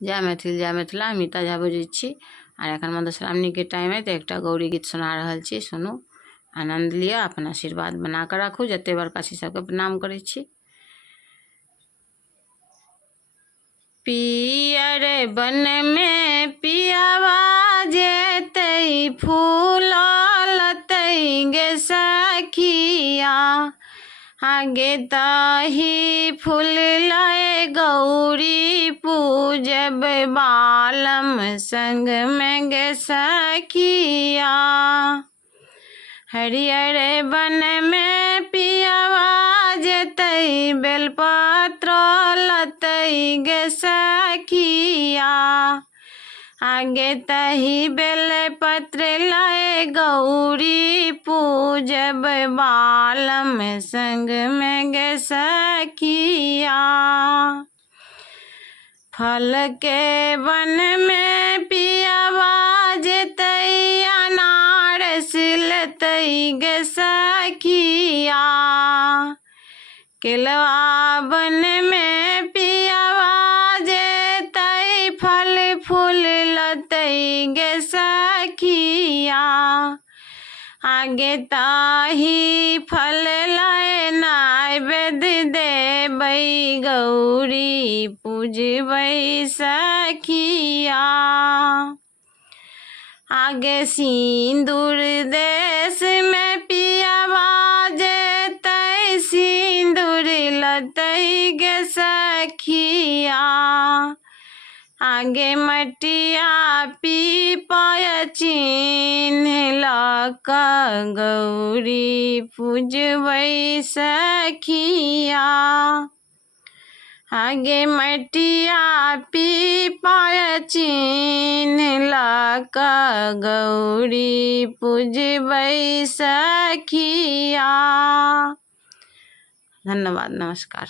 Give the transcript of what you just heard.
जय मैथिल जय मिथिला। अमिता झा बजै छी और एखन मधुश्रावणी के टाइम है तो एक गौरी गीत सुना रहल छी, सुनू, आनंद लिया, अपन आशीर्वाद बना कर राखू। जते बड़का छी सबके प्रणाम करै छी। पियर बन में पियावा जेतै फूल लतै गे सखिया, आगे ताही फूल लाए गौरी पूजब बालम संग में गे सखिया। हरियर बन में पियावा जेतै बेलपत्र लतै गे सखिया, आगे तही बेलपत्र लाए गौरी पूजब बालम संग में गे सखिया। फल के वन में पियावा जेतै अनारस लतै गे सखिया, केलवा वन में पियावा जेतै फल फूल लतै गे सखिया, आगे ताही फल लाए नैवेद्य देबै गौरी पूजबै सखिया। आगे सिंदूर देश में पियावा जेतै सिंदूर लतै गे सखिया, आगे मटिया पीपय चिन्ह लक गौरी पूजबै सखिया, आगे मटिया पीपय चिन्ह लक गौरी पूजबै सखिया। धन्यवाद, नमस्कार।